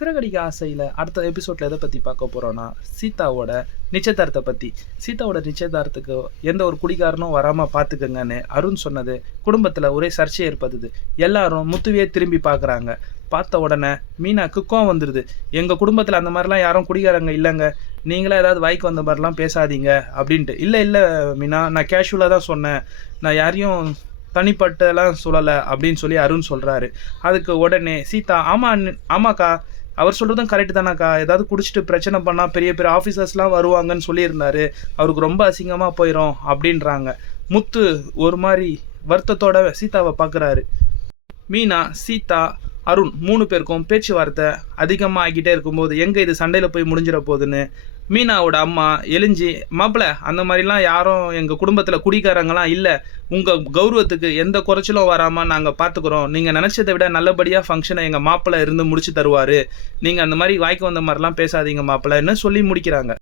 சிறகடிக்க ஆசையில் அடுத்த எபிசோடில் எதை பற்றி பார்க்க போகிறோன்னா சீதாவோட நிச்சயதார்த்தத்தை பற்றி. சீதாவோட நிச்சயதார்த்தத்துக்கு எந்த ஒரு குடிகாரனும் வராமல் பார்த்துக்கங்கன்னு அருண் சொன்னது குடும்பத்தில் ஒரே சர்ச்சை ஏற்படுது. எல்லாரும் முத்துவையே திரும்பி பார்க்குறாங்க. பார்த்த உடனே மீனாக்கு கோவம் வந்துடுது. எங்கள் குடும்பத்தில் அந்த மாதிரிலாம் யாரும் குடிகாரங்க இல்லைங்க, நீங்களே ஏதாவது வாய்க்கு வந்த மாதிரிலாம் பேசாதீங்க அப்படின்ட்டு. இல்லை மீனா, நான் கேஷுவலாக தான் சொன்னேன், நான் யாரையும் தனிப்பட்டெல்லாம் சொல்லலை அப்படின்னு சொல்லி அருண் சொல்கிறாரு. அதுக்கு உடனே சீதா, ஆமாக்கா அவர் சொல்கிறதும் கரெக்டு தானாக்கா, ஏதாவது குடிச்சிட்டு பிரச்சனை பண்ணால் பெரிய பெரிய ஆஃபீஸர்ஸ்லாம் வருவாங்கன்னு சொல்லியிருந்தாரு, அவருக்கு ரொம்ப அசிங்கமாக போயிடும் அப்படின்றாங்க. முத்து ஒரு மாதிரி வருத்தத்தோட சீதாவை பார்க்குறாரு. மீனா, சீதா, அருண் 3 பேருக்கும் பேச்சுவார்த்தை அதிகமாக ஆகிட்டே இருக்கும்போது எங்கே இது சண்டையில் போய் முடிஞ்சிட போகுதுன்னு மீனாவோட அம்மா எழிஞ்சி, மாப்பிள்ளை அந்த மாதிரிலாம் யாரும் எங்கள் குடும்பத்தில் குடிக்காரங்களாம் இல்லை, உங்கள் கௌரவத்துக்கு எந்த குறைச்சலும் வராமல் நாங்கள் பார்த்துக்குறோம், நீங்கள் நினச்சதை விட நல்லபடியாக ஃபங்க்ஷனை எங்கள் மாப்பிள்ளை இருந்து முடிச்சு தருவார், நீங்கள் அந்த மாதிரி வாய்க்கு வந்த மாதிரிலாம் பேசாதீங்க மாப்பிள்ளைன்னு சொல்லி முடிக்கிறாங்க.